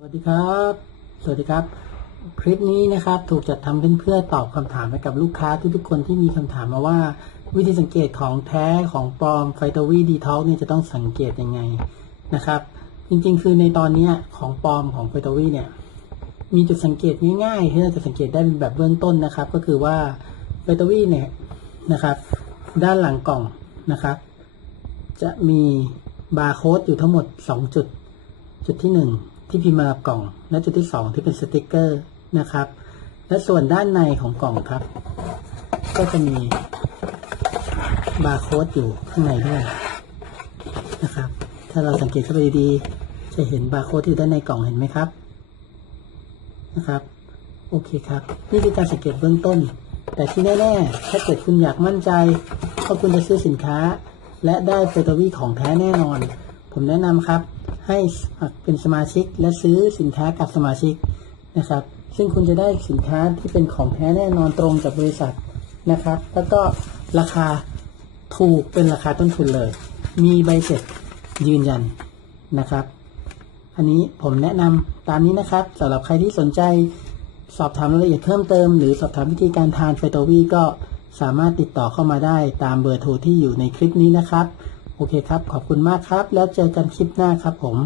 สวัสดีครับ สวัสดีครับ คลิปนี้นะครับถูกจัดทำขึ้นเพื่อตอบคำถามให้กับลูกค้าทุกๆคนที่มีคำถามมาว่า วิธีสังเกตของแท้ของปลอมไฟตวีดีท็อกเนี่ยจะต้องสังเกตยังไงนะครับ จริงๆ คือในตอนนี้ของปลอมของไฟตวีเนี่ยมีจุดสังเกตง่ายๆที่เราจะสังเกตได้เป็นแบบเบื้องต้นนะครับ ก็คือว่าไฟตวีเนี่ยนะครับ ด้านหลังกล่องนะครับ จะมีบาร์โค้ดอยู่ทั้งหมด 2 จุด จุดที่ 1 ที่พิมพ์มากล่องและจุดที่ 2 ที่เป็นสติกเกอร์นะครับ และส่วนด้านในของกล่องครับ ก็จะมีบาร์โค้ดอยู่ข้างในด้วยนะครับ ถ้าเราสังเกตเข้าไปดีๆ จะเห็นบาร์โค้ดที่ด้านในกล่องเห็นไหมครับนะครับ โอเคครับ นี่คือการสังเกตเบื้องต้น แต่ที่แน่ๆ ถ้าเกิดคุณอยากมั่นใจว่าคุณจะซื้อสินค้า และได้เฟโตวีของแท้แน่นอน ผมแนะนำครับ ให้สมัครเป็นสมาชิก และซื้อสินค้ากับสมาชิกนะครับ ซึ่งคุณจะได้สินค้าที่เป็นของแท้แน่นอนตรงจากบริษัทนะครับ แล้วก็ราคาถูกเป็นราคาต้นทุนเลย มีใบเสร็จยืนยันนะครับ อันนี้ผมแนะนำตามนี้นะครับสำหรับใครที่สนใจสอบถามรายละเอียดเพิ่มเติม หรือสอบถามวิธีการทานไฟโตวีก็สามารถติดต่อเข้ามาได้ตามเบอร์โทรที่อยู่ในคลิปนี้นะครับ โอเคครับ ขอบคุณมากครับ แล้วเจอกันคลิปหน้าครับผม